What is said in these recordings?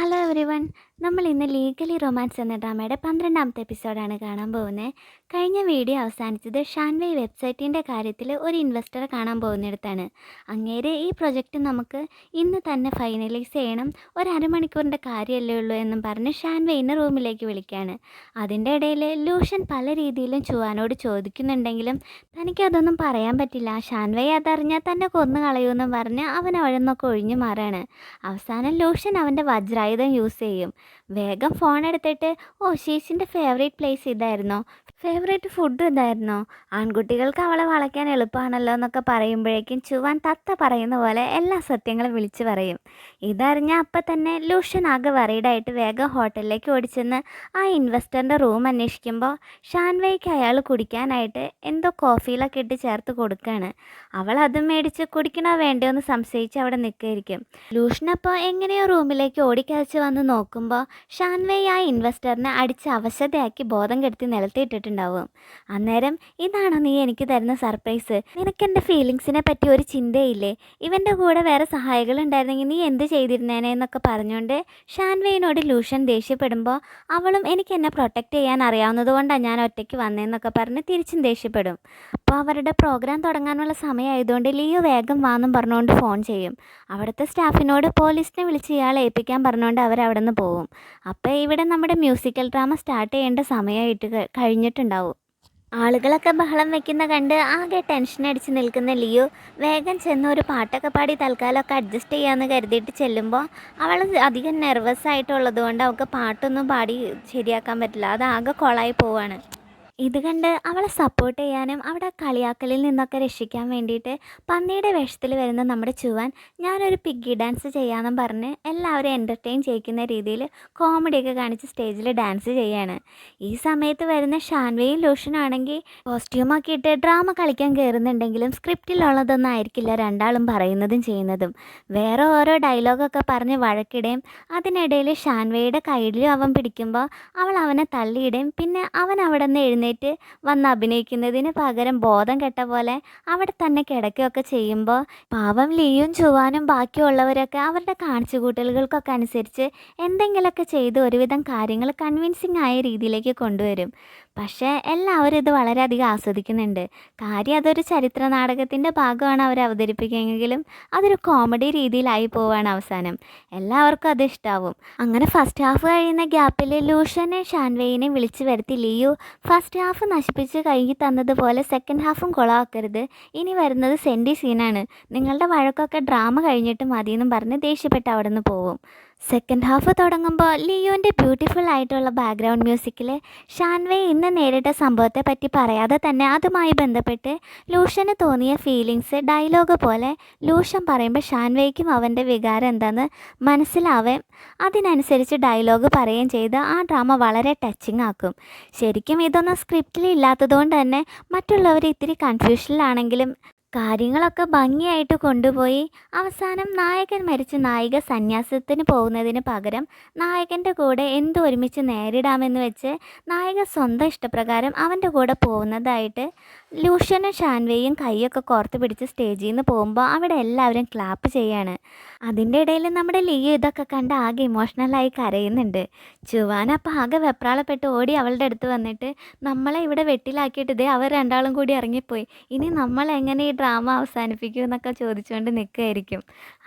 Hello every one. നമ്മൾ ഇന്ന് legally romance എന്ന ഡ്രാമയുടെ 12ാമത്തെ എപ്പിസോഡാണ് കാണാൻ പോകുന്നത്. കഴിഞ്ഞ വീഡിയോ അവസാനിച്ചത് ഷാൻവേ വെബ്സൈറ്റിൻ്റെ കാര്യത്തിൽ ഒരു ഇൻവെസ്റ്ററെ കാണാൻ പോകുന്നിടത്താണ്. അങ്ങേരെ ഈ പ്രൊജക്റ്റ് നമുക്ക് ഇന്ന് തന്നെ ഫൈനലൈസ് ചെയ്യണം, ഒരു അരമണിക്കൂറിൻ്റെ കാര്യമല്ലേ ഉള്ളൂ എന്നും പറഞ്ഞ് ഷാൻവേയിനെ റൂമിലേക്ക് വിളിക്കുകയാണ്. അതിൻ്റെ ഇടയിൽ ലൂഷ്യൻ പല രീതിയിലും ചുവാനോട് ചോദിക്കുന്നുണ്ടെങ്കിലും തനിക്കതൊന്നും പറയാൻ പറ്റില്ല. ഷാൻവേ അതറിഞ്ഞാൽ തന്നെ കൊന്നു കളയുമെന്നും പറഞ്ഞ് അവൻ അവിടെ നിന്നൊക്കെ ഒഴിഞ്ഞു മാറാണ്. അവസാനം ലൂഷ്യൻ അവൻ്റെ വജ്രായുധം യൂസ് ചെയ്യും. വേഗം ഫോൺ എടുത്തിട്ട്, ഓ ഷീസിൻ്റെ ഫേവറേറ്റ് പ്ലേസ് ഇതായിരുന്നോ, ഫേവറേറ്റ് ഫുഡ് ഇതായിരുന്നോ, ആൺകുട്ടികൾക്ക് അവളെ വളയ്ക്കാൻ എളുപ്പമാണല്ലോ എന്നൊക്കെ പറയുമ്പോഴേക്കും ചുവാൻ തത്ത പറയുന്ന പോലെ എല്ലാ സത്യങ്ങളും വിളിച്ചു പറയും. ഇതറിഞ്ഞ അപ്പം തന്നെ ലൂഷ്യൻ ആകെ വറീഡായിട്ട് വേഗം ഹോട്ടലിലേക്ക് ഓടിച്ചെന്ന് ആ ഇൻവെസ്റ്ററിൻ്റെ റൂം അന്വേഷിക്കുമ്പോൾ ഷാൻവേയ്ക്ക് അയാൾ കുടിക്കാനായിട്ട് എന്തോ കോഫിയിലൊക്കെ ഇട്ട് ചേർത്ത് കൊടുക്കുകയാണ്. അവൾ അതും മേടിച്ച് കുടിക്കണോ വേണ്ടോ എന്ന് സംശയിച്ച് അവിടെ നിൽക്കുകയായിരിക്കും. ലൂഷ്യനപ്പോൾ എങ്ങനെയോ റൂമിലേക്ക് ഓടിക്കയച്ച് വന്ന് നോക്കുമ്പോൾ ഷാൻവേ ആ ഇൻവെസ്റ്ററിനെ അടിച്ച് അവശതയാക്കി ബോധം കെടുത്തി നിലത്തിയിട്ടിട്ടുണ്ടാവും. അന്നേരം, ഇതാണോ നീ എനിക്ക് തരുന്ന സർപ്രൈസ്? നിനക്കെൻ്റെ ഫീലിങ്സിനെ പറ്റി ഒരു ചിന്തയില്ലേ? ഇവൻ്റെ കൂടെ വേറെ സഹായികളുണ്ടായിരുന്നെങ്കിൽ നീ എന്ത് ചെയ്തിരുന്നേനെ എന്നൊക്കെ പറഞ്ഞുകൊണ്ട് ഷാൻവേയിനോട് ലൂഷ്യൻ ദേഷ്യപ്പെടുമ്പോൾ അവളും എനിക്ക് എന്നെ പ്രൊട്ടക്റ്റ് ചെയ്യാൻ അറിയാവുന്നത് കൊണ്ടാണ് ഞാൻ ഒറ്റയ്ക്ക് വന്നതെന്നൊക്കെ പറഞ്ഞ് തിരിച്ചും ദേഷ്യപ്പെടും. അപ്പോൾ അവരുടെ പ്രോഗ്രാം തുടങ്ങാനുള്ള സമയമായതുകൊണ്ട് ലിയോ വേഗം വാന്നും പറഞ്ഞുകൊണ്ട് ഫോൺ ചെയ്യും. അവിടുത്തെ സ്റ്റാഫിനോട് പോലീസിനെ വിളിച്ച് ഇയാളെ ഏൽപ്പിക്കാൻ പറഞ്ഞുകൊണ്ട് അവരവിടെ നിന്ന് പോവും. അപ്പോൾ ഇവിടെ നമ്മുടെ മ്യൂസിക്കൽ ഡ്രാമ സ്റ്റാർട്ട് ചെയ്യേണ്ട സമയമായിട്ട് കഴിഞ്ഞിട്ടുണ്ടാവും. ആളുകളൊക്കെ ബഹളം വെക്കുന്ന കണ്ട് ആകെ ടെൻഷൻ അടിച്ച് നിൽക്കുന്ന ലിയോ വേഗം ചെന്ന് ഒരു പാട്ടൊക്കെ പാടി തൽക്കാലമൊക്കെ അഡ്ജസ്റ്റ് ചെയ്യാമെന്ന് കരുതിയിട്ട് ചെല്ലുമ്പോൾ അവൾ അധികം നെർവസ് ആയിട്ടുള്ളത് കൊണ്ട് അവൾക്ക് പാട്ടൊന്നും പാടി ശരിയാക്കാൻ പറ്റില്ല. അത് ആകെ കൊളായി പോവാണ്. ഇത് കണ്ട് അവളെ സപ്പോർട്ട് ചെയ്യാനും അവിടെ കളിയാക്കലിൽ നിന്നൊക്കെ രക്ഷിക്കാൻ വേണ്ടിയിട്ട് പന്നിയുടെ വേഷത്തിൽ വരുന്ന നമ്മുടെ ചുവാൻ ഞാനൊരു പിഗ്ഗി ഡാൻസ് ചെയ്യാമെന്നും പറഞ്ഞ് എല്ലാവരും എൻ്റർടൈൻ ചെയ്യിക്കുന്ന രീതിയിൽ കോമഡിയൊക്കെ കാണിച്ച് സ്റ്റേജിൽ ഡാൻസ് ചെയ്യാണ്. ഈ സമയത്ത് വരുന്ന ഷാൻവേയും ലൂഷ്യനാണെങ്കിൽ കോസ്റ്റ്യൂമൊക്കെ ഇട്ട് ഡ്രാമ കളിക്കാൻ കയറുന്നുണ്ടെങ്കിലും സ്ക്രിപ്റ്റിലുള്ളതൊന്നും ആയിരിക്കില്ല രണ്ടാളും പറയുന്നതും ചെയ്യുന്നതും. വേറെ ഓരോ ഡയലോഗൊക്കെ പറഞ്ഞ് വഴക്കിടുകയും അതിനിടയിൽ ഷാൻവേയുടെ കയ്യിലും അവൻ പിടിക്കുമ്പോൾ അവൾ അവനെ തള്ളിയിടുകയും പിന്നെ അവൻ അവിടെ നിന്ന് എഴുന്നേറ്റ് വന്ന് അഭിനയിക്കുന്നതിന് പകരം ബോധം കെട്ട പോലെ അവിടെ തന്നെ കിടക്കുകയൊക്കെ ചെയ്യുമ്പോൾ പാവം ലിയും ചുവാനും ബാക്കിയുള്ളവരൊക്കെ അവരുടെ കാണിച്ചുകൂട്ടലുകൾക്കൊക്കെ അനുസരിച്ച് എന്തെങ്കിലുമൊക്കെ ചെയ്ത് ഒരുവിധം കാര്യങ്ങൾ കൺവിൻസിങ് ആയ രീതിയിലേക്ക് കൊണ്ടുവരും. പക്ഷേ എല്ലാവരും ഇത് വളരെയധികം ആസ്വദിക്കുന്നുണ്ട്. കാര്യം അതൊരു ചരിത്ര നാടകത്തിൻ്റെ ഭാഗമാണ് അവർ അവതരിപ്പിക്കുകയെങ്കിലും അതൊരു കോമഡി രീതിയിലായി പോവുകയാണ് അവസാനം. എല്ലാവർക്കും അത് ഇഷ്ടാവും. അങ്ങനെ ഫസ്റ്റ് ഹാഫ് കഴിയുന്ന ഗ്യാപ്പിൽ ലൂഷ്യനെ ഷാൻവേയിനെ വിളിച്ചു വരുത്തി ലിയു, ഫസ്റ്റ് ഹാഫ് നശിപ്പിച്ച് കഴുകി തന്നതുപോലെ സെക്കൻഡ് ഹാഫും കൊളാക്കരുത്, ഇനി വരുന്നത് സെൻറ്റി സീനാണ്, നിങ്ങളുടെ വഴക്കൊക്കെ ഡ്രാമ കഴിഞ്ഞിട്ട് മതിയെന്നും പറഞ്ഞ് ദേഷ്യപ്പെട്ട് അവിടെ നിന്ന് പോവും. സെക്കൻഡ് ഹാഫ് തുടങ്ങുമ്പോൾ ലിയോൻ്റെ ബ്യൂട്ടിഫുൾ ആയിട്ടുള്ള ബാക്ക്ഗ്രൗണ്ട് മ്യൂസിക്കിൽ ഷാൻവേ ഇന്ന് നേരിട്ട സംഭവത്തെ പറ്റി പറയാതെ തന്നെ അതുമായി ബന്ധപ്പെട്ട് ലൂഷ്യന് തോന്നിയ ഫീലിങ്സ് ഡയലോഗ് പോലെ ലൂഷ്യൻ പറയുമ്പോൾ ഷാൻവേയ്ക്കും അവൻ്റെ വികാരം എന്താണെന്ന് മനസ്സിലാവുകയും അതിനനുസരിച്ച് ഡയലോഗ് പറയുകയും ചെയ്ത് ആ ഡ്രാമ വളരെ ടച്ചിങ് ആക്കും. ശരിക്കും ഇതൊന്നും സ്ക്രിപ്റ്റിൽ ഇല്ലാത്തതുകൊണ്ട് തന്നെ മറ്റുള്ളവർ ഇത്തിരി കൺഫ്യൂഷനിലാണെങ്കിലും കാര്യങ്ങളൊക്കെ ഭംഗിയായിട്ട് കൊണ്ടുപോയി അവസാനം നായകൻ മരിച്ച് നായിക സന്യാസത്തിന് പോകുന്നതിന് പകരം നായകൻ്റെ കൂടെ എന്ത് ഒരുമിച്ച് നേരിടാമെന്ന് വെച്ച് നായിക സ്വന്തം ഇഷ്ടപ്രകാരം അവൻ്റെ കൂടെ പോകുന്നതായിട്ട് ലൂഷ്യനും ഷാൻവേയും കൈയൊക്കെ കോർത്ത് പിടിച്ച് സ്റ്റേജിൽ നിന്ന് പോകുമ്പോൾ അവിടെ എല്ലാവരും ക്ലാപ്പ് ചെയ്യാണ്. അതിൻ്റെ ഇടയിൽ നമ്മുടെ ലിയോ ഇതൊക്കെ കണ്ട് ആകെ ഇമോഷണലായി കരയുന്നുണ്ട്. ചുവാൻ അപ്പോൾ ആകെ വെപ്രാളപ്പെട്ട് ഓടി അവളുടെ അടുത്ത് വന്നിട്ട്, നമ്മളെ ഇവിടെ വെട്ടിലാക്കിയിട്ട് ഇതേ അവർ രണ്ടാളും കൂടി ഇറങ്ങിപ്പോയി, ഇനി നമ്മൾ എങ്ങനെ ഈ ഡ്രാമ അവസാനിപ്പിക്കും എന്നൊക്കെ ചോദിച്ചുകൊണ്ട് നിൽക്കുകയായിരിക്കും.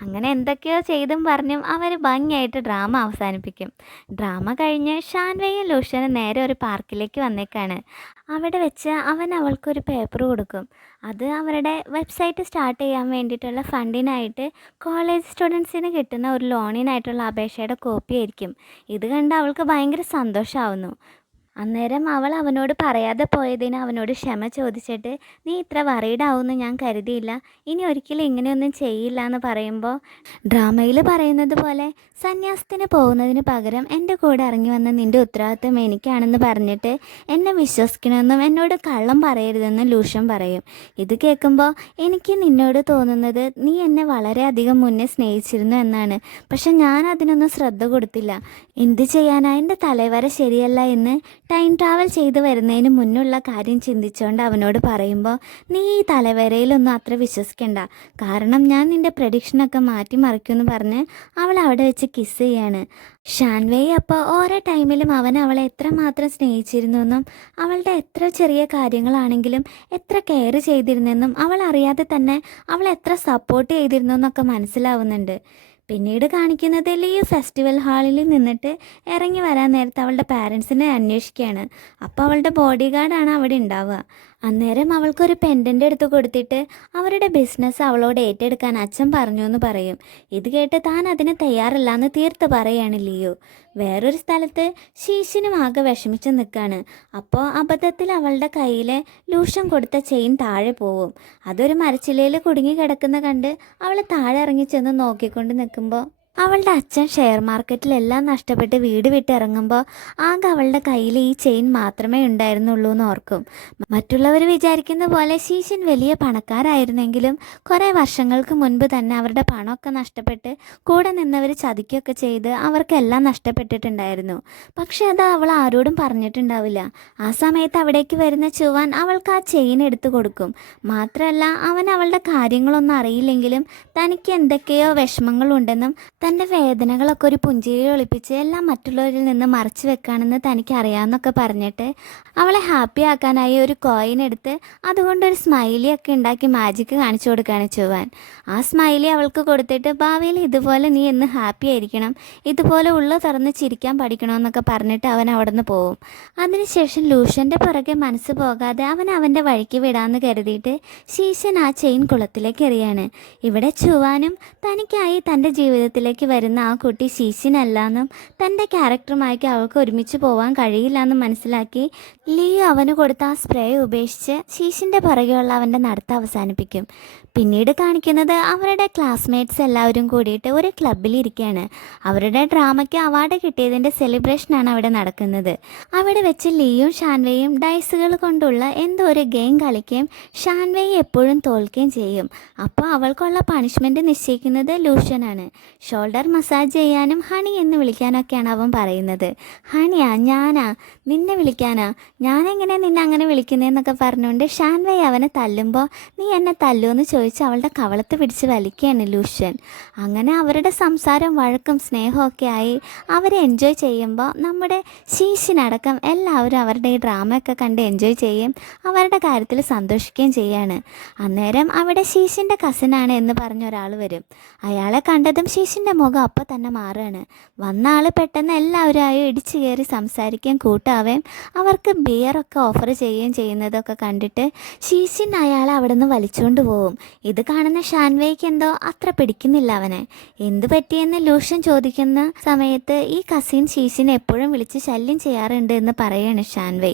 അങ്ങനെ എന്തൊക്കെയോ ചെയ്തും പറഞ്ഞും അവർ ഭംഗിയായിട്ട് ഡ്രാമ അവസാനിപ്പിക്കും. ഡ്രാമ കഴിഞ്ഞ് ഷാൻവേയും ലൂഷ്യനും നേരെ ഒരു പാർക്കിലേക്ക് വന്നേക്കാണ്. അവിടെ വെച്ച് അവൻ അവൾക്കൊരു പേപ്പർ കൊടുക്കും. അത് അവരുടെ വെബ്സൈറ്റ് സ്റ്റാർട്ട് ചെയ്യാൻ വേണ്ടിയിട്ടുള്ള ഫണ്ടിനായിട്ട് കോളേജ് സ്റ്റുഡൻസിന് കിട്ടുന്ന ഒരു ലോണിനായിട്ടുള്ള അപേക്ഷയുടെ കോപ്പി ആയിരിക്കും. ഇത് കണ്ട് അവൾക്ക് ഭയങ്കര സന്തോഷമാവുന്നു. അന്നേരം അവൾ അവനോട് പറയാതെ പോയതിന് അവനോട് ക്ഷമ ചോദിച്ചിട്ട്, നീ ഇത്ര വറീഡാവുമെന്ന് ഞാൻ കരുതിയില്ല, ഇനി ഒരിക്കലും ഇങ്ങനെയൊന്നും ചെയ്യില്ല എന്ന് പറയുമ്പോൾ ഡ്രാമയിൽ പറയുന്നത് പോലെ സന്യാസത്തിന് പോകുന്നതിന് പകരം എൻ്റെ കൂടെ ഇറങ്ങി വന്ന നിൻ്റെ ഉത്തരവാദിത്വം എനിക്കാണെന്ന് പറഞ്ഞിട്ട് എന്നെ വിശ്വസിക്കണമെന്നും എന്നോട് കള്ളം പറയരുതെന്നും ലൂഷ്യൻ പറയും. ഇത് കേൾക്കുമ്പോൾ എനിക്ക് നിന്നോട് തോന്നുന്നത് നീ എന്നെ വളരെയധികം മുന്നേ സ്നേഹിച്ചിരുന്നു എന്നാണ്. പക്ഷെ ഞാൻ അതിനൊന്നും ശ്രദ്ധ കൊടുത്തില്ല. എന്ത് ചെയ്യാനാ, എൻ്റെ തലവര ശരിയല്ല എന്ന് ടൈം ട്രാവൽ ചെയ്ത് വരുന്നതിന് മുന്നുള്ള കാര്യം ചിന്തിച്ചുകൊണ്ട് അവനോട് പറയുമ്പോൾ, നീ ഈ തലവരയിലൊന്നും അത്ര വിശ്വസിക്കണ്ട, കാരണം ഞാൻ നിൻ്റെ പ്രഡിക്ഷനൊക്കെ മാറ്റിമറിക്കുമെന്ന് പറഞ്ഞ് അവൾ അവിടെ വെച്ച് കിസ് ചെയ്യാണ്. ഷാൻവേ അപ്പോൾ ഓരോ ടൈമിലും അവൻ അവളെ എത്രമാത്രം സ്നേഹിച്ചിരുന്നുവെന്നും അവളുടെ എത്ര ചെറിയ കാര്യങ്ങളാണെങ്കിലും എത്ര കെയർ ചെയ്തിരുന്നെന്നും അവൾ അറിയാതെ തന്നെ അവൾ എത്ര സപ്പോർട്ട് ചെയ്തിരുന്നു എന്നൊക്കെ മനസ്സിലാവുന്നുണ്ട്. പിന്നീട് കാണിക്കുന്നത് ലിയു ഫെസ്റ്റിവൽ ഹാളിൽ നിന്നിട്ട് ഇറങ്ങി വരാൻ നേരത്ത് അവളുടെ പാരൻസിനെ അന്വേഷിക്കുകയാണ്. അപ്പോൾ അവളുടെ ബോഡി ഗാർഡാണ് അവിടെ ഉണ്ടാവുക. അന്നേരം അവൾക്കൊരു പെൻഡൻ്റ് എടുത്ത് കൊടുത്തിട്ട് അവരുടെ ബിസിനസ് അവളോട് ഏറ്റെടുക്കാൻ അച്ഛൻ പറഞ്ഞു എന്ന് പറയും. ഇത് കേട്ട് താൻ അതിന് തയ്യാറല്ല എന്ന് തീർത്ത് പറയാണ് ലിയു. വേറൊരു സ്ഥലത്ത് ശീശിനും ആകെ വിഷമിച്ച് നിൽക്കുകയാണ്. അപ്പോൾ അബദ്ധത്തിൽ അവളുടെ കയ്യിൽ ലൂഷൻ കൊടുത്ത ചെയിൻ താഴെ പോവും. അതൊരു മരച്ചിലയിൽ കുടുങ്ങി കിടക്കുന്ന കണ്ട് അവൾ താഴെ ഇറങ്ങി ചെന്ന് നോക്കിക്കൊണ്ട് നിൽക്കുമ്പോൾ അവളുടെ അച്ഛൻ ഷെയർ മാർക്കറ്റിലെല്ലാം നഷ്ടപ്പെട്ട് വീട് വിട്ടിറങ്ങുമ്പോൾ ആകെ അവളുടെ കയ്യിൽ ഈ ചെയിൻ മാത്രമേ ഉണ്ടായിരുന്നുള്ളൂ എന്ന് ഓർക്കും. മറ്റുള്ളവർ വിചാരിക്കുന്ന പോലെ ശീശൻ വലിയ പണക്കാരായിരുന്നെങ്കിലും കുറേ വർഷങ്ങൾക്ക് മുൻപ് തന്നെ അവരുടെ പണമൊക്കെ നഷ്ടപ്പെട്ട് കൂടെ നിന്നവർ ചതിക്കുകയൊക്കെ ചെയ്ത് അവർക്കെല്ലാം നഷ്ടപ്പെട്ടിട്ടുണ്ടായിരുന്നു. പക്ഷെ അത് അവൾ ആരോടും പറഞ്ഞിട്ടുണ്ടാവില്ല. ആ സമയത്ത് അവിടേക്ക് വരുന്ന ചുവാൻ അവൾക്ക് ആ ചെയിൻ എടുത്തു കൊടുക്കും. മാത്രമല്ല അവൻ അവളുടെ കാര്യങ്ങളൊന്നും അറിയില്ലെങ്കിലും തനിക്ക് എന്തൊക്കെയോ വിഷമങ്ങളുണ്ടെന്നും തൻ്റെ വേദനകളൊക്കെ ഒരു പുഞ്ചിരി ഒളിപ്പിച്ച് എല്ലാം മറ്റുള്ളവരിൽ നിന്ന് മറച്ചു വെക്കാണെന്ന് തനിക്ക് അറിയാമെന്നൊക്കെ പറഞ്ഞിട്ട് അവളെ ഹാപ്പി ആക്കാനായി ഒരു കോയിൻ എടുത്ത് അതുകൊണ്ടൊരു സ്മൈലി ഒക്കെ ഉണ്ടാക്കി മാജിക്ക് കാണിച്ചു കൊടുക്കുകയാണ് ചുവാൻ. ആ സ്മൈലി അവൾക്ക് കൊടുത്തിട്ട് ഭാവിയിൽ ഇതുപോലെ നീ എന്ന് ഹാപ്പി ആയിരിക്കണം, ഇതുപോലെ ഉള്ള തുറന്ന് ചിരിക്കാൻ പഠിക്കണമെന്നൊക്കെ പറഞ്ഞിട്ട് അവൻ അവിടെ നിന്ന് പോവും. അതിനുശേഷം ലൂഷൻ്റെ പുറകെ മനസ്സ് പോകാതെ അവൻ അവൻ്റെ വഴിക്ക് വിടാമെന്ന് കരുതിയിട്ട് ശീശൻ ആ ചെയിൻ കുളത്തിലേക്ക് എറിയാണ്. ഇവിടെ ചുവാനും തനിക്കായി തൻ്റെ ജീവിതത്തിലേക്ക് വരുന്ന ആ കുട്ടി ശീശിനല്ലാന്നും തൻ്റെ ക്യാരക്ടറുമായിട്ട് അവൾക്ക് ഒരുമിച്ച് പോകാൻ കഴിയില്ലെന്നും മനസ്സിലാക്കി ലിയു അവന് കൊടുത്ത ആ സ്പ്രേ ഉപേക്ഷിച്ച് ശീശിൻ്റെ പുറകെയുള്ള അവൻ്റെ നടത്തം അവസാനിപ്പിക്കും. പിന്നീട് കാണിക്കുന്നത് അവരുടെ ക്ലാസ്മേറ്റ്സ് എല്ലാവരും കൂടിയിട്ട് ഒരു ക്ലബ്ബിൽ ഇരിക്കുകയാണ്. അവരുടെ ഡ്രാമയ്ക്ക് അവാർഡ് കിട്ടിയതിൻ്റെ സെലിബ്രേഷനാണ് അവിടെ നടക്കുന്നത്. അവിടെ വെച്ച് ലിയും ഷാൻവേയും ഡൈസുകൾ കൊണ്ടുള്ള എന്തോ ഒരു ഗെയിം കളിക്കുകയും ഷാൻവേയെ എപ്പോഴും തോൽക്കുകയും ചെയ്യും. അപ്പോൾ അവൾക്കുള്ള പണിഷ്മെൻറ്റ് നിശ്ചയിക്കുന്നത് ലൂഷനാണ്. ഷോൾഡർ മസാജ് ചെയ്യാനും ഹണി എന്ന് വിളിക്കാനൊക്കെയാണ് അവൻ പറയുന്നത്. ഹണിയാ, ഞാനാ നിന്നെ വിളിക്കാനാ, ഞാനെങ്ങനെ നിന്നെ അങ്ങനെ വിളിക്കുന്നതെന്നൊക്കെ പറഞ്ഞുകൊണ്ട് ഷാൻവേ അവനെ തല്ലുമ്പോൾ നീ എന്നെ തല്ലുമെന്ന് ചോദിച്ച് അവളുടെ കവളത്ത് പിടിച്ച് വലിക്കുകയാണ് ലൂഷ്യൻ. അങ്ങനെ അവരുടെ സംസാരം വഴക്കും സ്നേഹമൊക്കെ ആയി അവരെ എൻജോയ് ചെയ്യുമ്പോൾ നമ്മുടെ ശീശിനടക്കം എല്ലാവരും അവരുടെ ഈ ഡ്രാമയൊക്കെ കണ്ട് എൻജോയ് ചെയ്യും, അവരുടെ കാര്യത്തിൽ സന്തോഷിക്കുകയും ചെയ്യാണ്. അന്നേരം അവിടെ ശീശിൻ്റെ കസിനാണ് എന്ന് പറഞ്ഞ ഒരാൾ വരും. അയാളെ കണ്ടതും ശീശിൻ്റെ മുഖം അപ്പോൾ തന്നെ മാറുകയാണ്. വന്ന ആൾ പെട്ടെന്ന് എല്ലാവരുമായും ഇടിച്ചു കയറി സംസാരിക്കുകയും കൂട്ടാവുകയും അവർക്ക് ബിയറൊക്കെ ഓഫർ ചെയ്യുകയും ചെയ്യുന്നതൊക്കെ കണ്ടിട്ട് ശീശിൻ അയാളെ അവിടെ നിന്ന് വലിച്ചുകൊണ്ട് പോവും. ഇത് കാണുന്ന ഷാൻവേയ്ക്ക് എന്തോ അത്ര പിടിക്കുന്നില്ല അവനെ. എന്തു പറ്റിയെന്ന് ലൂഷൻ ചോദിക്കുന്ന സമയത്ത് ഈ കസിൻ ശീശിനെ എപ്പോഴും വിളിച്ച് ശല്യം ചെയ്യാറുണ്ട് എന്ന് പറയാണ് ഷാൻവേ.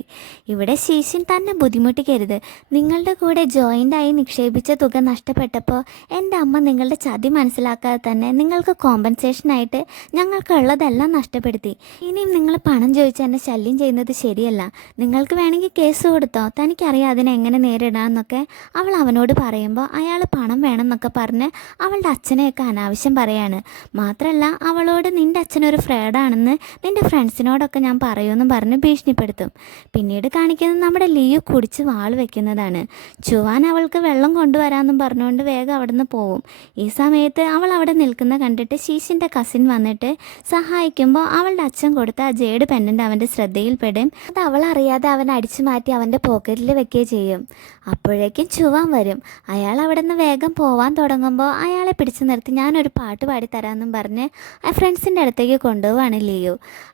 ഇവിടെ ശീശിൻ തന്നെ ബുദ്ധിമുട്ടിക്കരുത്, നിങ്ങളുടെ കൂടെ ജോയിൻ്റായി നിക്ഷേപിച്ച തുക നഷ്ടപ്പെട്ടപ്പോൾ എൻ്റെ അമ്മ നിങ്ങളുടെ ചതി മനസ്സിലാക്കാതെ തന്നെ നിങ്ങൾക്ക് കോമ്പൻസേഷനായിട്ട് ഞങ്ങൾക്കുള്ളതെല്ലാം നഷ്ടപ്പെടുത്തി. ഇനിയും നിങ്ങൾ പണം ചോദിച്ച് എന്നെ ശല്യം ചെയ്യുന്നത് ശരിയല്ല, നിങ്ങൾക്ക് വേണമെങ്കിൽ കേസ് കൊടുത്തോ, തനിക്കറിയാം അതിനെങ്ങനെ നേരിടാമെന്നൊക്കെ അവൾ അവനോട് പറയുമ്പോൾ അയാൾ പണം വേണമെന്നൊക്കെ പറഞ്ഞ് അവളുടെ അച്ഛനെയൊക്കെ അനാവശ്യം പറയാണ്. മാത്രമല്ല അവളോട് നിൻ്റെ അച്ഛനൊരു ഫ്രോഡാണെന്ന് നിൻ്റെ ഫ്രണ്ട്സിനോടൊക്കെ ഞാൻ പറയുമെന്നും പറഞ്ഞ് ഭീഷണിപ്പെടുത്തും. പിന്നീട് കാണിക്കുന്നത് നമ്മുടെ ലിയു കുടിച്ച് വാൾ വെക്കുന്നതാണ്. ചുവാൻ അവൾക്ക് വെള്ളം കൊണ്ടുവരാമെന്നും പറഞ്ഞുകൊണ്ട് വേഗം അവിടെ നിന്ന് പോവും. ഈ സമയത്ത് അവൾ അവിടെ നിൽക്കുന്ന കണ്ടിട്ട് ശീശിൻ്റെ കസിൻ വന്നിട്ട് സഹായിക്കുമ്പോൾ അവളുടെ അച്ഛൻ കൊടുത്ത ആ ജേഡ് പെൻഡൻ്റ് അവൻ്റെ ശ്രദ്ധയിൽപ്പെടും. അത് അവൾ അറിയാതെ അവൻ അടിച്ചു മാറ്റി അവൻ്റെ പോക്കറ്റിൽ വെക്കുകയും ചെയ്യും. അപ്പോഴേക്കും ചുവാൻ വരും. അയാൾ അവിടെ നിന്ന് വേഗം പോവാൻ തുടങ്ങുമ്പോൾ അയാളെ പിടിച്ചു നിർത്തി ഞാനൊരു പാട്ട് പാടിത്തരാമെന്നും പറഞ്ഞ് ആ ഫ്രണ്ട്സിൻ്റെ അടുത്തേക്ക് കൊണ്ടുപോവാണ് ലിയു.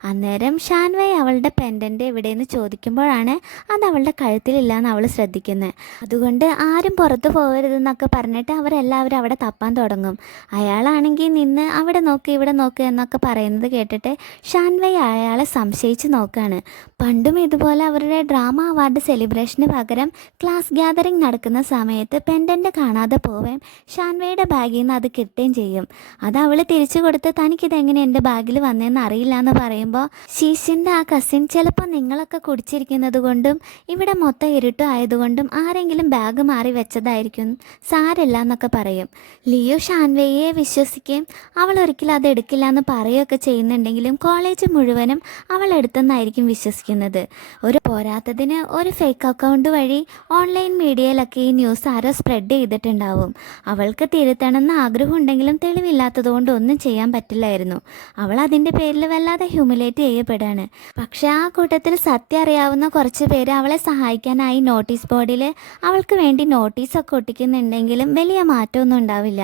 അന്നേരം ഷാൻവേ അവളുടെ പെൻഡൻ്റ് എവിടെയെന്ന് ചോദിക്കുമ്പോഴാണ് അത് അവളുടെ കഴുത്തിലില്ലാന്ന് അവൾ ശ്രദ്ധിക്കുന്നത്. അതുകൊണ്ട് ആരും പുറത്ത് പോകരുതെന്നൊക്കെ പറഞ്ഞിട്ട് അവരെല്ലാവരും അവിടെ തപ്പാൻ തുടങ്ങും. അയാളാണെങ്കിൽ നിന്ന് അവിടെ നോക്ക് ഇവിടെ നോക്ക് എന്നൊക്കെ പറയുന്നത് കേട്ടിട്ട് ഷാൻവേ അയാളെ സംശയിച്ച് നോക്കുകയാണ്. പണ്ടും ഇതുപോലെ അവരുടെ ഡ്രാമ അവാർഡ് സെലിബ്രേഷന് പകരം ക്ലാസ് ഗ്യാതറിംഗ് നടക്കുന്ന സമയത്ത് പെൻഡൻ്റ് കാണാതെ പോവുകയും ഷാൻവയുടെ ബാഗിൽ നിന്ന് അത് കിട്ടുകയും ചെയ്യും. അത് അവൾ തിരിച്ചു കൊടുത്ത് തനിക്കിതെങ്ങനെ എൻ്റെ ബാഗിൽ വന്നതെന്ന് അറിയില്ല എന്ന് പറയുമ്പോൾ ശീശിൻ്റെ ആ കസിൻ ചിലപ്പോൾ നിങ്ങളൊക്കെ കുടിച്ചിരിക്കുന്നത് കൊണ്ടും ഇവിടെ മൊത്തം ഇരുട്ടും ആയതുകൊണ്ടും ആരെങ്കിലും ബാഗ് മാറി വെച്ചതായിരിക്കും, സാരമില്ല എന്നൊക്കെ പറയും. ലിയോ ഷാൻവേയെ വിശ്വസിക്കുകയും അവൾ ഒരിക്കലും അത് എടുക്കില്ല എന്ന് പറയുകയൊക്കെ ചെയ്യുന്നുണ്ടെങ്കിലും കോളേജ് മുഴുവനും അവൾ എടുത്തെന്നായിരിക്കും വിശ്വസിക്കുന്നത്. ഒരു പോരാത്തതിന് ഒരു ഫേക്ക് അക്കൗണ്ട് വഴി ഓൺലൈൻ മീഡിയയിലൊക്കെ ഈ ന്യൂസ് ആരോ സ്പ്രെഡ് ചെയ്തിട്ടുണ്ടാവും. അവൾക്ക് തിരുത്തണമെന്ന് ആഗ്രഹമുണ്ടെങ്കിലും തെളിവില്ലാത്തതുകൊണ്ട് ഒന്നും ചെയ്യാൻ പറ്റില്ലായിരുന്നു. അവൾ അതിൻ്റെ പേരിൽ വല്ലാതെ ഹ്യൂമിലേറ്റ് ചെയ്യപ്പെടുകയാണ്. പക്ഷെ ആ കൂട്ടത്തിൽ സത്യം അറിയാവുന്ന കുറച്ച് പേര് അവളെ സഹായിക്കാനായി നോട്ടീസ് ബോർഡിൽ അവൾക്ക് വേണ്ടി നോട്ടീസൊക്കെ ഒട്ടിക്കുന്നുണ്ടെങ്കിലും വലിയ മാറ്റമൊന്നും ഉണ്ടാവില്ല.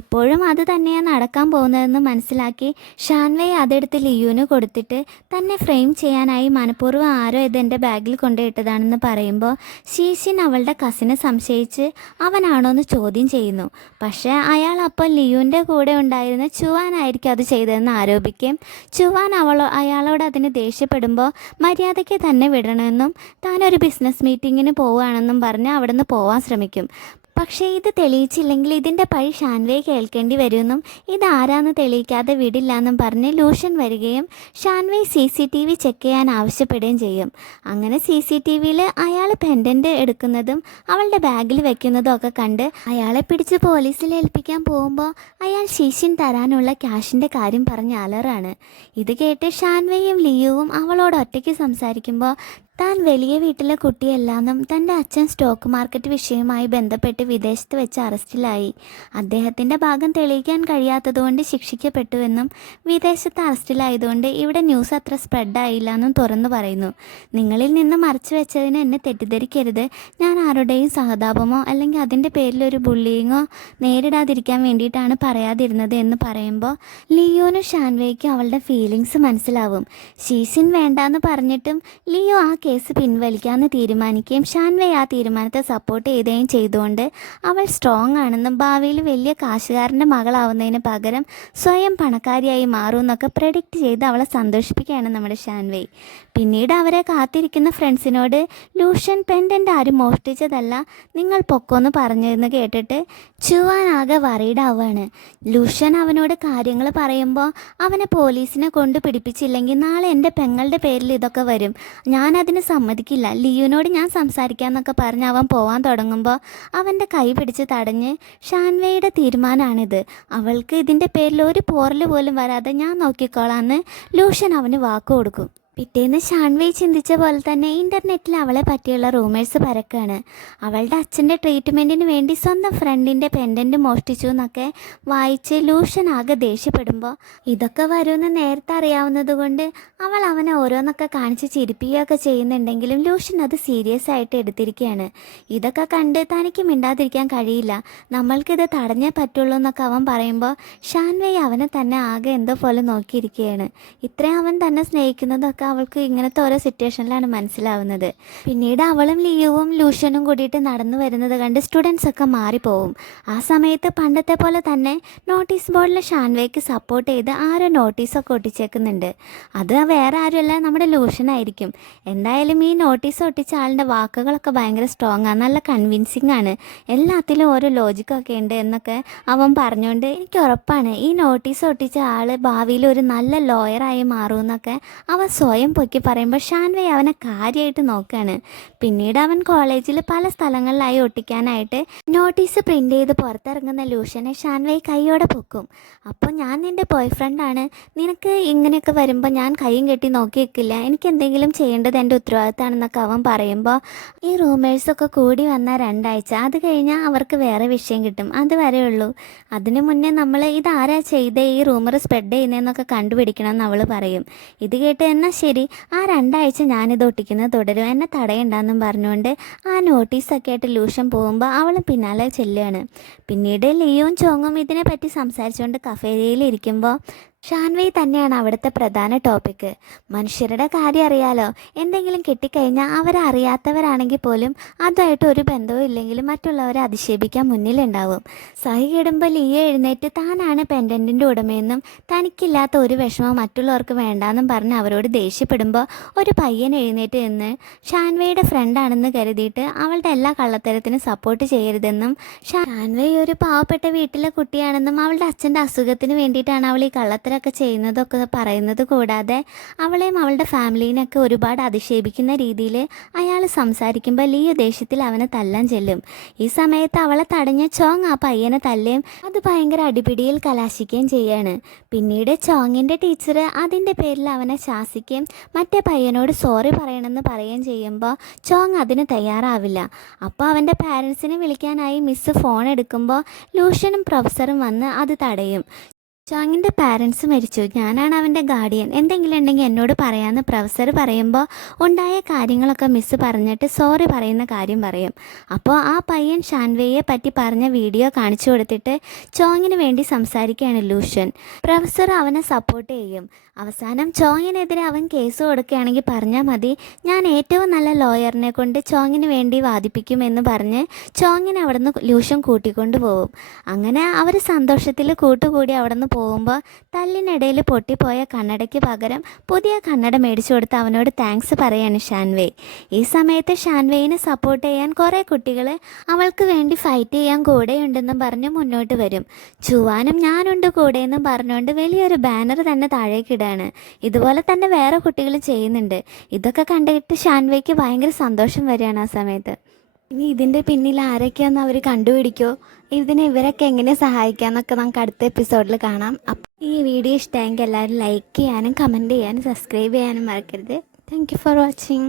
ഇപ്പോഴും അത് തന്നെയാണ് നടക്കാൻ പോകുന്നതെന്ന് മനസ്സിലാക്കി ഷാൻവേ അതെടുത്ത് ലിയുവിന് കൊടുത്തിട്ട് തന്നെ ഫ്രെയിം ചെയ്യാനായി മനഃപൂർവ്വം ആരോ ഇതെൻ്റെ ബാഗിൽ കൊണ്ടുപോയിട്ടതാണെന്ന് പറയുമ്പോൾ ശീശിൻ അവളുടെ കസിനെ സംശയിച്ച് അവനാണോ എന്ന് ചോദ്യം ചെയ്യുന്നു. പക്ഷേ അയാൾ അപ്പോൾ ലിയുവിൻ്റെ കൂടെ ഉണ്ടായിരുന്ന ചുവാനായിരിക്കും അത് ചെയ്തതെന്ന് ആരോപിക്കുകയും ചുവാൻ അയാളോട് അതിന് ദേഷ്യപ്പെടുമ്പോൾ മര്യാദയ്ക്ക് തന്നെ വിടണമെന്നും താനൊരു ബിസിനസ് മീറ്റിങ്ങിന് പോവുകയാണെന്നും പറഞ്ഞ് അവിടുന്ന് പോവാൻ ശ്രമിക്കും. പക്ഷേ ഇത് തെളിയിച്ചില്ലെങ്കിൽ ഇതിൻ്റെ പഴി ഷാൻവേ കേൾക്കേണ്ടി വരുമെന്നും ഇതാരാന്ന് തെളിയിക്കാതെ വിടില്ല എന്നും പറഞ്ഞ് ലൂഷ്യൻ വരികയും ഷാൻവേ CCTV ചെക്ക് ചെയ്യാൻ ആവശ്യപ്പെടുകയും ചെയ്യും. അങ്ങനെ CCTVയിൽ അയാൾ പെൻഡൻ്റ് എടുക്കുന്നതും അവളുടെ ബാഗിൽ വെക്കുന്നതും ഒക്കെ കണ്ട് അയാളെ പിടിച്ച് പോലീസിൽ ഏൽപ്പിക്കാൻ പോകുമ്പോൾ അയാൾ ശീശിൻ തരാനുള്ള ക്യാഷിൻ്റെ കാര്യം പറഞ്ഞ് അലറാണ്. ഇത് കേട്ട് ഷാൻവേയും ലിയുവും അവളോട് ഒറ്റയ്ക്ക് സംസാരിക്കുമ്പോൾ താൻ വലിയ വീട്ടിലെ കുട്ടിയല്ലാന്നും തൻ്റെ അച്ഛൻ സ്റ്റോക്ക് മാർക്കറ്റ് വിഷയവുമായി ബന്ധപ്പെട്ട് വിദേശത്ത് വെച്ച് അറസ്റ്റിലായി, അദ്ദേഹത്തിൻ്റെ ഭാഗം തെളിയിക്കാൻ കഴിയാത്തതുകൊണ്ട് ശിക്ഷിക്കപ്പെട്ടുവെന്നും വിദേശത്ത് അറസ്റ്റിലായതുകൊണ്ട് ഇവിടെ ന്യൂസ് അത്ര സ്പ്രെഡായില്ല എന്നും തുറന്നു പറയുന്നു. നിങ്ങളിൽ നിന്ന് മറച്ചു വെച്ചതിന് എന്നെ തെറ്റിദ്ധരിക്കരുത്. ഞാൻ ആരുടെയും സഹതാപമോ അല്ലെങ്കിൽ അതിൻ്റെ പേരിലൊരു ബുള്ളിയിങ്ങോ നേരിടാതിരിക്കാൻ വേണ്ടിയിട്ടാണ് പറയാതിരുന്നത് എന്ന് പറയുമ്പോൾ ലിയോനും ഷാൻവേയ്ക്കും അവളുടെ ഫീലിങ്സ് മനസ്സിലാവും. ഷീസിൻ വേണ്ടാന്ന് പറഞ്ഞിട്ടും ലിയോ ആ കേസ് പിൻവലിക്കാമെന്ന് തീരുമാനിക്കുകയും ഷാൻവേ ആ തീരുമാനത്തെ സപ്പോർട്ട് ചെയ്യുകയും ചെയ്തുകൊണ്ട് അവൾ സ്ട്രോങ് ആണെന്നും ഭാവിയിൽ വലിയ കാശുകാരൻ്റെ മകളാവുന്നതിന് പകരം സ്വയം പണക്കാരിയായി മാറുമെന്നൊക്കെ പ്രെഡിക്റ്റ് ചെയ്ത് അവളെ സന്തോഷിപ്പിക്കുകയാണ് നമ്മുടെ ഷാൻവേ. പിന്നീട് അവരെ കാത്തിരിക്കുന്ന ഫ്രണ്ട്സിനോട് ലൂഷ്യൻ പെൻഡൻ്റ് ആരും മോഷ്ടിച്ചതല്ല, നിങ്ങൾ പൊക്കോന്ന് പറഞ്ഞതെന്ന് കേട്ടിട്ട് ചുവാൻ ആകെ വറീഡാവുകയാണ്. ലൂഷ്യൻ അവനോട് കാര്യങ്ങൾ പറയുമ്പോൾ അവനെ പോലീസിനെ കൊണ്ട് പിടിപ്പിച്ചില്ലെങ്കിൽ നാളെ എൻ്റെ പെങ്ങളുടെ പേരിൽ ഇതൊക്കെ വരും, ഞാനതിന് സമ്മതിക്കില്ല, ലിയുവിനോട് ഞാൻ സംസാരിക്കാമെന്നൊക്കെ പറഞ്ഞ് അവൻ പോകാൻ തുടങ്ങുമ്പോൾ അവൻ്റെ കൈ പിടിച്ച് തടഞ്ഞ് ഷാൻവേയുടെ തീരുമാനമാണിത്, അവൾക്ക് ഇതിൻ്റെ പേരിൽ ഒരു പോറൽ പോലും വരാതെ ഞാൻ നോക്കിക്കോളാമെന്ന് ലൂഷ്യൻ അവന് വാക്ക് കൊടുക്കും. പിറ്റേന്ന് ഷാൻവേ ചിന്തിച്ച പോലെ തന്നെ ഇൻ്റർനെറ്റിൽ അവളെ പറ്റിയുള്ള റൂമേഴ്സ് പരക്കാണ്. അവളുടെ അച്ഛൻ്റെ ട്രീറ്റ്മെൻറ്റിന് വേണ്ടി സ്വന്തം ഫ്രണ്ടിൻ്റെ പെൻഡൻറ്റ് മോഷ്ടിച്ചു എന്നൊക്കെ വായിച്ച് ലൂഷ്യൻ ആകെ ദേഷ്യപ്പെടുമ്പോൾ ഇതൊക്കെ വരുമെന്ന് നേരത്തെ അറിയാവുന്നത് കൊണ്ട് അവൾ അവനെ ഓരോന്നൊക്കെ കാണിച്ച് ചിരിപ്പിക്കുകയൊക്കെ ചെയ്യുന്നുണ്ടെങ്കിലും ലൂഷ്യൻ അത് സീരിയസ് ആയിട്ട് എടുത്തിരിക്കുകയാണ്. ഇതൊക്കെ കണ്ട് തനിക്ക് മിണ്ടാതിരിക്കാൻ കഴിയില്ല, നമ്മൾക്കിത് തടഞ്ഞേ പറ്റുള്ളൂ എന്നൊക്കെ അവൻ പറയുമ്പോൾ ഷാൻവേ അവനെ തന്നെ ആകെ എന്തോ പോലെ നോക്കിയിരിക്കുകയാണ്. ഇത്രയും അവൻ തന്നെ സ്നേഹിക്കുന്നതൊക്കെ അവൾക്ക് ഇങ്ങനത്തെ ഓരോ സിറ്റുവേഷനിലാണ് മനസ്സിലാവുന്നത്. പിന്നീട് അവളും ലിയുവും ലൂഷ്യനും കൂടിയിട്ട് നടന്നു വരുന്നത് കണ്ട് സ്റ്റുഡൻസ് ഒക്കെ മാറിപ്പോവും. ആ സമയത്ത് പണ്ടത്തെ പോലെ തന്നെ നോട്ടീസ് ബോർഡിൽ ഷാൻവേക്ക് സപ്പോർട്ട് ചെയ്ത് ആരോ നോട്ടീസൊക്കെ ഒട്ടിച്ചേക്കുന്നുണ്ട്. അത് വേറെ ആരുമല്ല, നമ്മുടെ ലൂഷ്യനായിരിക്കും. എന്തായാലും ഈ നോട്ടീസ് ഒട്ടിച്ച ആളിൻ്റെ വാക്കുകളൊക്കെ ഭയങ്കര സ്ട്രോങ് ആണ്, നല്ല കൺവിൻസിങ് ആണ്, എല്ലാത്തിലും ഓരോ ലോജിക്കൊക്കെ ഉണ്ട് എന്നൊക്കെ അവൻ പറഞ്ഞുകൊണ്ട് എനിക്ക് ഉറപ്പാണ് ഈ നോട്ടീസ് ഒട്ടിച്ച ആൾ ഭാവിയിൽ ഒരു നല്ല ലോയറായി മാറുമെന്നൊക്കെ അവൻ സ്വയം പൊക്കി പറയുമ്പോൾ ഷാൻവേ അവനെ കാര്യമായിട്ട് നോക്കുകയാണ്. പിന്നീട് അവൻ കോളേജിൽ പല സ്ഥലങ്ങളിലായി ഒട്ടിക്കാനായിട്ട് നോട്ടീസ് പ്രിൻ്റ് ചെയ്ത് പുറത്തിറങ്ങുന്ന ലൂഷ്യനെ ഷാൻവേ കൈയോടെ പൊക്കും. അപ്പോൾ ഞാൻ നിൻ്റെ ബോയ് ഫ്രണ്ടാണ്, നിനക്ക് ഇങ്ങനെയൊക്കെ വരുമ്പോൾ ഞാൻ കൈയും കെട്ടി നോക്കി വെക്കില്ല, എനിക്ക് എന്തെങ്കിലും ചെയ്യേണ്ടത് എൻ്റെ ഉത്തരവാദിത്തമാണെന്നൊക്കെ അവൻ പറയുമ്പോൾ ഈ റൂമേഴ്സൊക്കെ കൂടി വന്ന 2 ആഴ്ച അത് കഴിഞ്ഞാൽ അവർക്ക് വേറെ വിഷയം കിട്ടും, അതുവരെ ഉള്ളൂ. അതിനു മുന്നേ നമ്മൾ ഇതാരാ ചെയ്ത് ഈ റൂമർ സ്പ്രെഡ് ചെയ്യുന്നതെന്നൊക്കെ കണ്ടുപിടിക്കണം എന്ന് അവൾ പറയും. ഇത് കേട്ട് എന്നാൽ ശരി, ആ 2 ആഴ്ച ഞാനിത് ഒട്ടിക്കുന്നത് തുടരും, എന്നെ തടയണ്ടെന്നും പറഞ്ഞുകൊണ്ട് ആ നോട്ടീസൊക്കെ ആയിട്ട് ലൂഷ്യൻ പോകുമ്പോൾ അവൾ പിന്നാലെ ചെല്ലുകയാണ്. പിന്നീട് ലിയോയും ചോങ്ങും ഇതിനെപ്പറ്റി സംസാരിച്ചുകൊണ്ട് കഫേരിയയിൽ ഇരിക്കുമ്പോൾ ഷാൻവേ തന്നെയാണ് അവിടുത്തെ പ്രധാന ടോപ്പിക്ക്. മനുഷ്യരുടെ കാര്യം അറിയാലോ, എന്തെങ്കിലും കിട്ടിക്കഴിഞ്ഞാൽ അവരറിയാത്തവരാണെങ്കിൽ പോലും അതുമായിട്ട് ഒരു ബന്ധവും ഇല്ലെങ്കിലും മറ്റുള്ളവരെ അധിക്ഷേപിക്കാൻ മുന്നിലുണ്ടാവും. സഹി കിടുമ്പോൾ ലിയോ എഴുന്നേറ്റ് താനാണ് പെൻഡൻറ്റിൻ്റെ ഉടമയെന്നും തനിക്കില്ലാത്ത ഒരു വിഷമം മറ്റുള്ളവർക്ക് വേണ്ടാന്നും പറഞ്ഞ് അവരോട് ദേഷ്യപ്പെടുമ്പോൾ ഒരു പയ്യൻ എഴുന്നേറ്റ് നിന്ന് ഷാൻവേയുടെ ഫ്രണ്ടാണെന്ന് കരുതിയിട്ട് അവളുടെ എല്ലാ കള്ളത്തരത്തിനും സപ്പോർട്ട് ചെയ്യരുതെന്നും ഷാൻവേ ഒരു പാവപ്പെട്ട വീട്ടിലെ കുട്ടിയാണെന്നും അവളുടെ അച്ഛൻ്റെ അസുഖത്തിന് വേണ്ടിയിട്ടാണ് അവൾ ഈ കള്ളത്തരം ടീച്ചറൊക്കെ ചെയ്യുന്നതൊക്കെ പറയുന്നത് കൂടാതെ അവളെയും അവളുടെ ഫാമിലീനെയൊക്കെ ഒരുപാട് അധിക്ഷേപിക്കുന്ന രീതിയിൽ അയാൾ സംസാരിക്കുമ്പോൾ ലിയോ ദേഷ്യത്തിൽ അവനെ തല്ലാൻ ചെല്ലും. ഈ സമയത്ത് അവളെ തടഞ്ഞ ചോങ് ആ പയ്യനെ തല്ലുകയും അത് ഭയങ്കര അടിപിടിയിൽ കലാശിക്കുകയും ചെയ്യാണ്. പിന്നീട് ചോങ്ങിൻ്റെ ടീച്ചർ അതിൻ്റെ പേരിൽ അവനെ ശാസിക്കുകയും മറ്റേ പയ്യനോട് സോറി പറയണമെന്ന് പറയുകയും ചെയ്യുമ്പോൾ ചോങ് അതിന് തയ്യാറാവില്ല. അപ്പോൾ അവൻ്റെ പാരൻസിനെ വിളിക്കാനായി മിസ്സ് ഫോൺ എടുക്കുമ്പോൾ ലൂഷ്യനും പ്രൊഫസറും വന്ന് അത് തടയും. ചോങ്ങിൻ്റെ പാരൻസ് മരിച്ചു, ഞാനാണ് അവൻ്റെ ഗാർഡിയൻ, എന്തെങ്കിലും ഉണ്ടെങ്കിൽ എന്നോട് പറയാമെന്ന് പ്രൊഫസർ പറയുമ്പോൾ ഉണ്ടായ കാര്യങ്ങളൊക്കെ മിസ്സ് പറഞ്ഞിട്ട് സോറി പറയുന്ന കാര്യം പറയും. അപ്പോൾ ആ പയ്യൻ ഷാൻവേയെ പറ്റി പറഞ്ഞ വീഡിയോ കാണിച്ചു കൊടുത്തിട്ട് ചോങ്ങിന് വേണ്ടി സംസാരിക്കുകയാണ് ലൂഷ്യൻ. പ്രൊഫസർ അവനെ സപ്പോർട്ട് ചെയ്യും. അവസാനം ചോങ്ങിനെതിരെ അവൻ കേസ് കൊടുക്കുകയാണെങ്കിൽ പറഞ്ഞാൽ മതി, ഞാൻ ഏറ്റവും നല്ല ലോയറിനെ കൊണ്ട് ചോങ്ങിന് വേണ്ടി വാദിപ്പിക്കുമെന്ന് പറഞ്ഞ് ചോങ്ങിനെ അവിടെ നിന്ന് ലൂഷ്യൻ കൂട്ടിക്കൊണ്ട് പോകും. അങ്ങനെ അവർ സന്തോഷത്തിൽ കൂട്ടുകൂടി അവിടെ നിന്ന് പോകുമ്പോൾ തല്ലിനിടയിൽ പൊട്ടിപ്പോയ കണ്ണടയ്ക്ക് പകരം പുതിയ കണ്ണട മേടിച്ചു കൊടുത്ത് അവനോട് താങ്ക്സ് പറയാണ് ഷാൻവേ. ഈ സമയത്ത് ഷാൻവേയിനെ സപ്പോർട്ട് ചെയ്യാൻ കുറേ കുട്ടികൾ അവൾക്ക് വേണ്ടി ഫൈറ്റ് ചെയ്യാൻ കൂടെയുണ്ടെന്നും പറഞ്ഞ് മുന്നോട്ട് വരും. ചുവാനും ഞാനുണ്ട് കൂടെയെന്നും പറഞ്ഞുകൊണ്ട് വലിയൊരു ബാനർ തന്നെ താഴേക്കിടുകയാണ്. ഇതുപോലെ തന്നെ വേറെ കുട്ടികൾ ചെയ്യുന്നുണ്ട്. ഇതൊക്കെ കണ്ടിട്ട് ഷാൻവേക്ക് ഭയങ്കര സന്തോഷം വരികയാണ് ആ സമയത്ത്. ഇനി ഇതിൻ്റെ പിന്നിൽ ആരൊക്കെയാണെന്ന് അവർ കണ്ടുപിടിക്കോ, ഇവരൊക്കെ എങ്ങനെ സഹായിക്കാമെന്നൊക്കെ നമുക്ക് അടുത്ത എപ്പിസോഡിൽ കാണാം. അപ്പോൾ ഈ വീഡിയോ ഇഷ്ടമായെങ്കിൽ എല്ലാവരും ലൈക്ക് ചെയ്യാനും കമൻറ്റ് ചെയ്യാനും സബ്സ്ക്രൈബ് ചെയ്യാനും മറക്കരുത്. Thank you for watching.